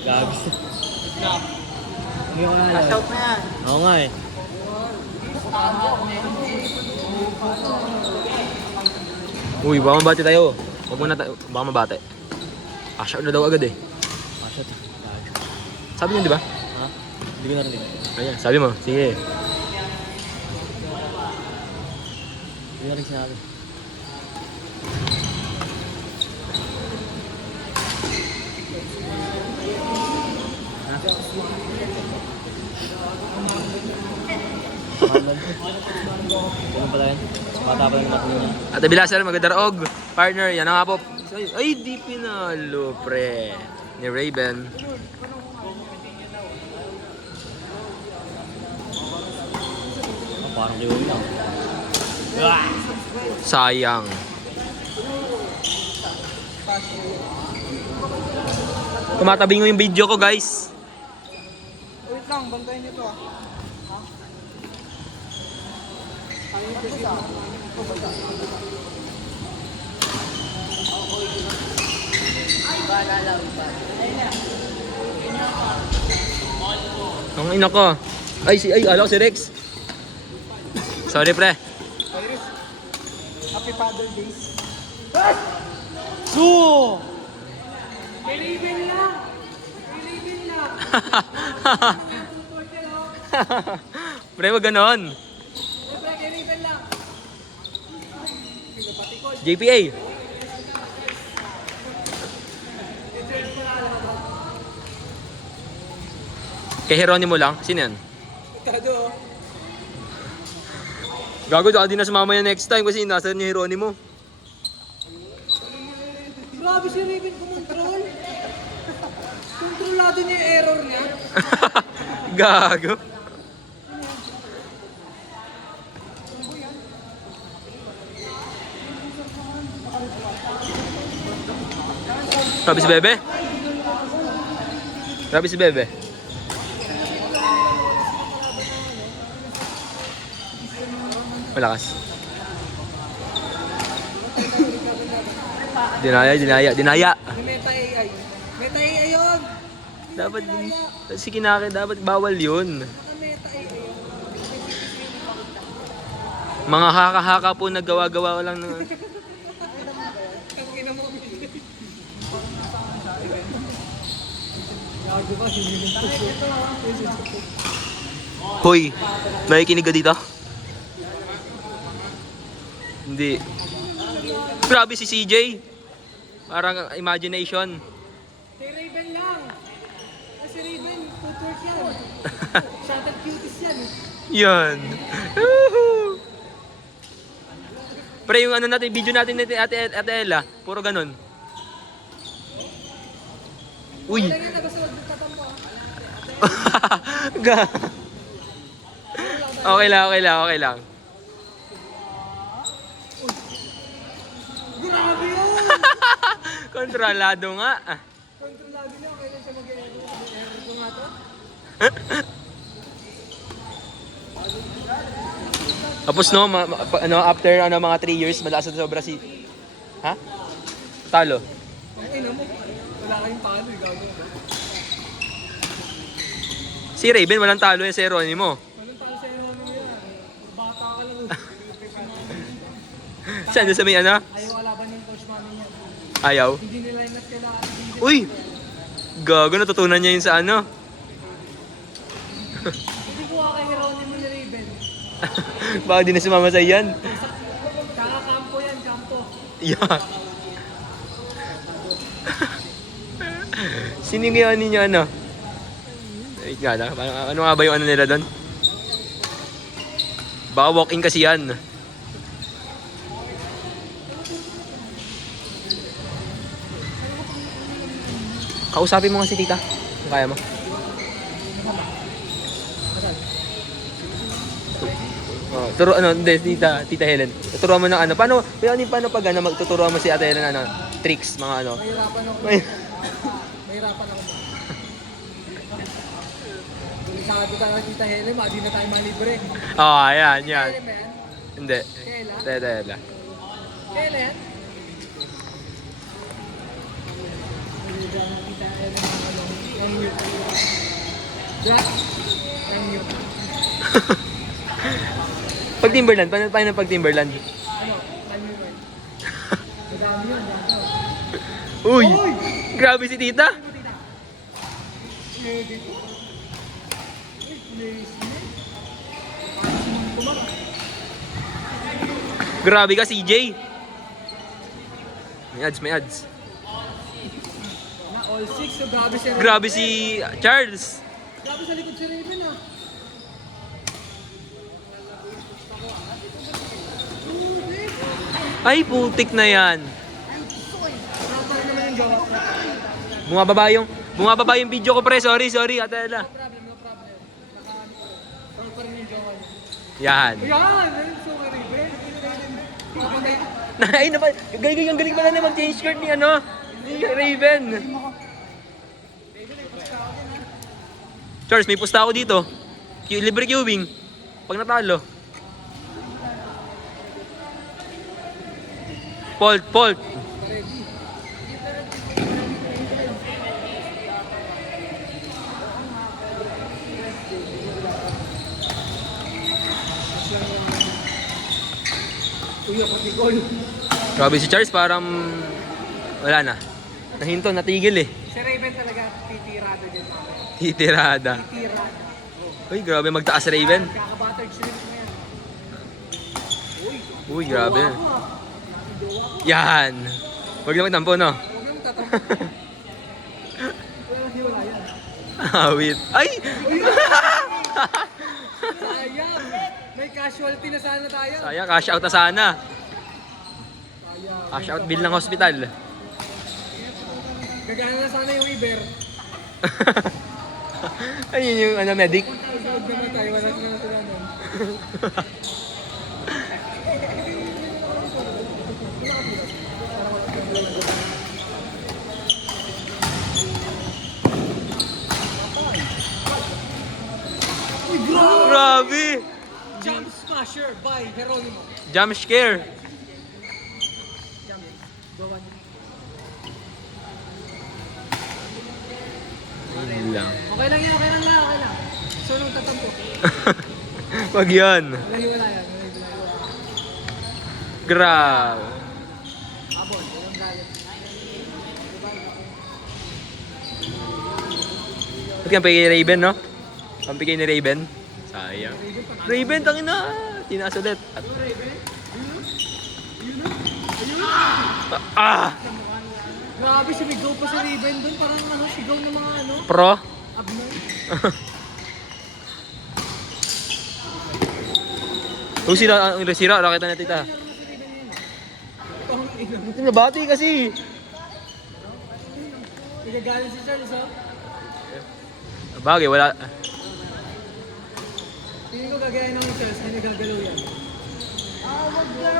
Gags. Cash out na yan. Oo nga eh. Uy, baka mabate tayo. Huwag muna tayo. Baka mabate. Cash out na daw agad eh. Cash out. Sabi niyo di ba? Ha? Hindi ko narinig. Ayan, sabi mo. Sige. Hindi ko rin sinabi. Ganun pala yun. Bata pa lang naman niya. At Abilasal, magandang og. Partner, yan na nga po. Ay, di pinalo, pre. Ni Raven. Parang liwan lang. Sayang. Tumatabi yung video ko, guys. Wait lang, bantayin nito ah. Ang ina ko. Ay, alam ko si Rex. Sorry, pre. Happy Father Days. So! Kaibigan lang! Kaibigan lang! Pre, wag ganon. Siyempre, kaibigan lang! JPA. Kay Heronimo lang? Sino yan? Kado. Gago, di na sumama yan next time kasi nasa ni Heronimo. Grabe si Raven kumontrol. Kontrolado niya yung error niya. Gago. Grabe si Bebe. Grabe si Bebe. Malakas. Dinaya. Meta AI. Meta AI yun! Dapat si Kinake, dapat bawal yun. Meta AI. Mga haka-haka po naggawa-gawa ko lang ng... Ang ina mo. Gago ka, Hoy, may kinig ka dito? Hindi. Grabe si CJ. Parang imagination. Kay Raven lang. Kasi Raven, footwork yan. Shuttle cuties yan eh. Yan. Woohoo! Pre, yung ano natin, video natin ni Ate Ella, puro ganun. Uy! Kailan yan, nagasulat ng tatampo ah. Ga- Okay lang. Grabe yun! Kontrolado nga. Kontrolado niya, kailan siya mag-edit. Edit ko nga to. Tapos no, after mga 3 years, malakas na sobra si... Ha? Talo. Ang ina mo. Wala kayong talo eh, gago. Si Raven, walang talo yan si Heronimo. Walang talo sa iyo ano yan. Bata ka lang. Saan doon sa may ano? Ayaw alaban yung coach mami niya. Ayaw. Hindi nila ingat kailangan. Uy! Gago, natutunan niya yun sa ano. Hindi ko kay Heronimo ni Raven. Baka di na sumama sa iyan. Kakakampo yan, kampo. Yeah. Sino yung ano niya ano? Wait nga lang, ano nga ba yung ano nila doon? Baka walk-in kasi yan. Kausapin mo nga si tita. Kung kaya mo. Oh, hindi, tita Helen. Turuan mo ng ano, paano pag ano, magtuturuan mo si Ate Helen ano, tricks, mga ano. Mahirapan ako. Mahirapan ako. Sabi ka na Tita Helen, di na tayo malibre. Ayan. Helen ba yan? Hindi. Kailan? Tela. Kailan? Tita Helen. 9 years. Jack, 9 years. Pag Timberland, paano pag Timberland? Ano? 9 years. Madami yun. Uy! Uy! Grabe si tita! Grabe ka, CJ! May ads. Na all 6, so grabe siya. Grabe si Charles! Grabe sa likod si Raven ah. Ay, putik na yan. Proper naman yung jowa. Bumababa yung video ko, pre. Sorry, Ate Ella. No problem. Proper naman yung jowa niya. Yan. Ayan! Ayun, so nga Raven. Ay, ang galing pala na mag-change skirt ni Raven. Charles, may pusta ako dito. Libre queuing. Pag natalo. Fault. Uy, ako tikol. Grabe si Charles, parang wala na. Nahinto, natigil eh. Si Raven talaga, titirado din. Titirada. Titirado. Uy, grabe magtaas si Raven. Kaka-buttered shrimp na yan. Uy, grabe. Ako ah. Yan. Huwag na magtampo, no? Huwag naman tatampo. Wala yan. Awit. Ay! Sayang! May casualty na sana tayo. Sayang, cash out na sana. Cash out bill ng hospital. Gagana na sana yung Uber. Ayun yung medic. Sunod naman tayo, wala na sila nun. Uy, bro! Grabe! Jump Smasher by Geronimo. Jump scare. Jump. Gawan. Ayun lang. Okay lang yan, okay lang. So, nung tatampo. Wag yan. Wala yan. Grabe. Abon, walang galit. Ba't kang kay Raven, no? Pampigay ni Raven. Sayang. Raven, tangin na. Tinaas ulit. Ah! Grabe, sumigaw pa si Raven doon. Parang sigaw ng mga Pro? abnormal. Kung sira, rakita na tita. Pang ina mo. Nabati kasi. Nagagalit si Charles, ha? Bagay, wala. Tingin ko gagayain ng Charles, hindi nagagalaw yan. Wag na.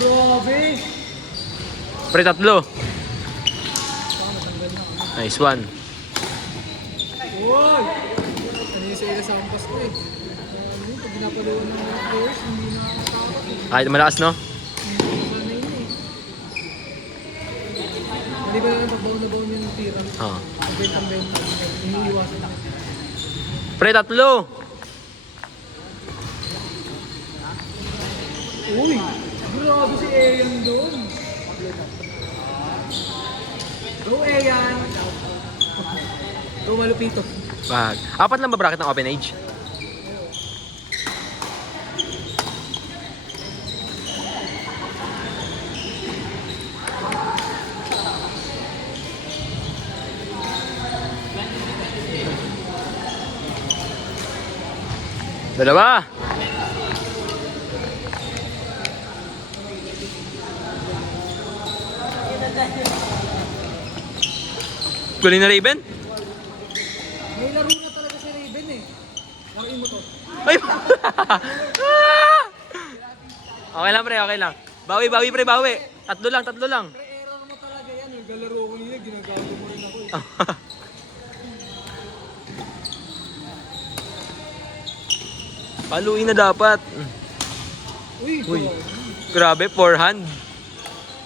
Grabe! Pre, tatlo. Nice one. Uy! Ano yung sa ila sa ampas ko eh. Pag ginapaluan ng mga players, hindi na nakakapag eh. Kahit malakas, no? Sana yun eh. Hindi ba lang pagbaon yung tira? Oo. Pag-bent, iniiwasan na. Pre, tatlo. Uy! Grabe si Ayan doon! Go Ayan! Go Malupito! Bag. Apat lang ba bracket ng open age? Dalawa. Galing na Raven? May laro na talaga si Raven eh. Laruin mo to. Ay! Okay lang pre, okay lang. Bawi pre, bawi. Tatlo lang. Pre, error mo talaga yan. Naglalaro ko nila, ginagawa mo rin ako eh. Paluin na dapat. Uy! Uy. Grabe, forehand.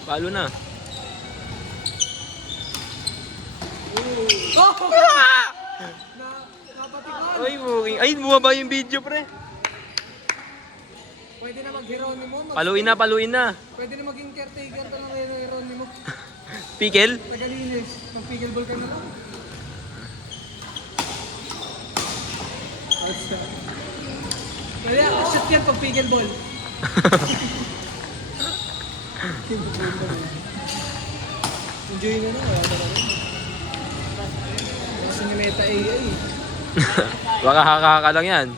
Palo na. Oh! Napatikon. Ay, booking. Ay, bumaba yung video, pre. Pwede na mag-Geronimo. Paluin na. Pwede na maging caretaker ka ng Geronimo. Pickle? Tagalinis. Mag-pickleball ka na lang. Kaya, shoot yan pag pickleball. Enjoy na na. Wala na rin. Kasi ni Meta AI. Baka haka lang yan.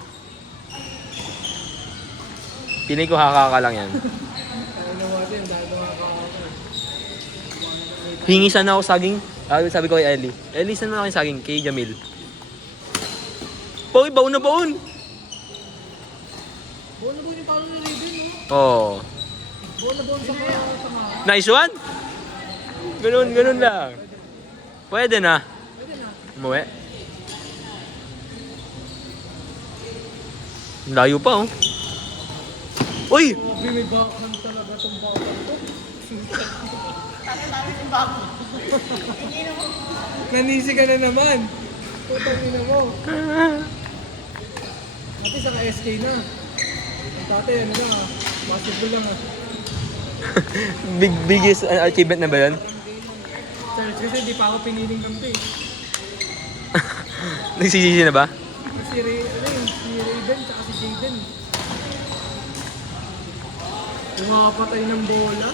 Piling ko haka lang yan. Kaya naman din, dahil nakakakaka. Hingi sana ako saging. Sabi ko kay Ellie. Ellie, saan mo na aking saging? Kay Jamil. Poy, baon na baon! Buwan na buwan yung palo ni Raven, no? Oh. Buwan na buwan sa mga. Nice one! Ganun lang. Pwede na. Pwede na. Umuwi. Ang layo pa, oh. Uy! Grabe, may backhand talaga itong backhand ko. Nanisi ka na naman. Putang ina mo. Dati sa SK na. Dati ano na, basketball lang ah. Biggest achievement na ba yun? Charles, kasi di pa ako piniling kampi. Nagsisisi na ba? Si Raven tsaka si Jaden. Umapatay ng bola.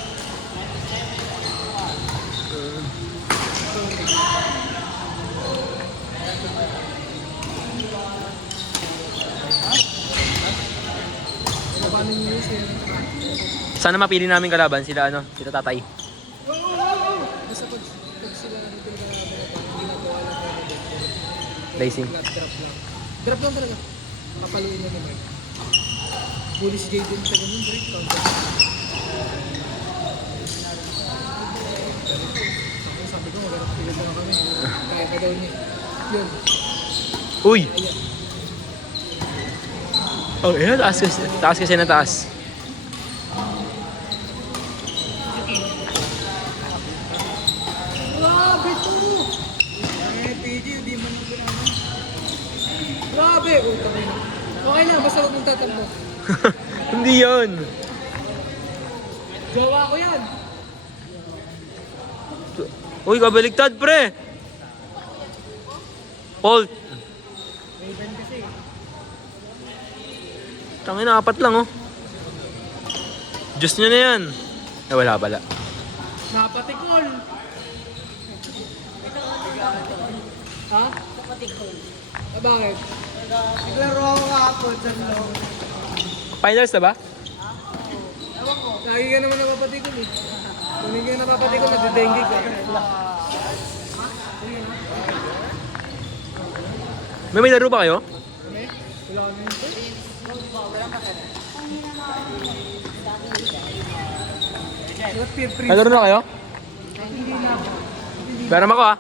Paano nyo yun siya? Sana mapili namin kalaban sila sila tatay. Basta pag sila nandito na hindi na gawa lang ako. Racing. Drop lang. Drop lang talaga. Papaluin na naman. Bully si Jaden sa ganun, break counter. Sabi ko, maganda kapilad na kami. Kaya pa daw niya. Yun. Uy! Oh, yeah, taas kasi na taas. Grabe to! Eh, PG, di man ito naman. Grabe! Utang ina. Okay lang, basta huwag mong tatambo. Hindi yun. Gawa ko yan! Uy, kabaligtad, pre! Hold. Raven kasi. Tangin na, 4 lang, oh. Diyos nyo na yan. Eh, wala pala. Napatikol! Ha? Napatikol. Ah, bakit? Naglaro ako kapon sa loob. Finals na ba? Lagi ka naman napapatikol eh. Kung hindi ka napapatikol, nagdidengge ka. May laro ba kayo? Kami? Wala kami nito. What peer pressure? May laro na kayo? Hindi na. Beram ako, ah.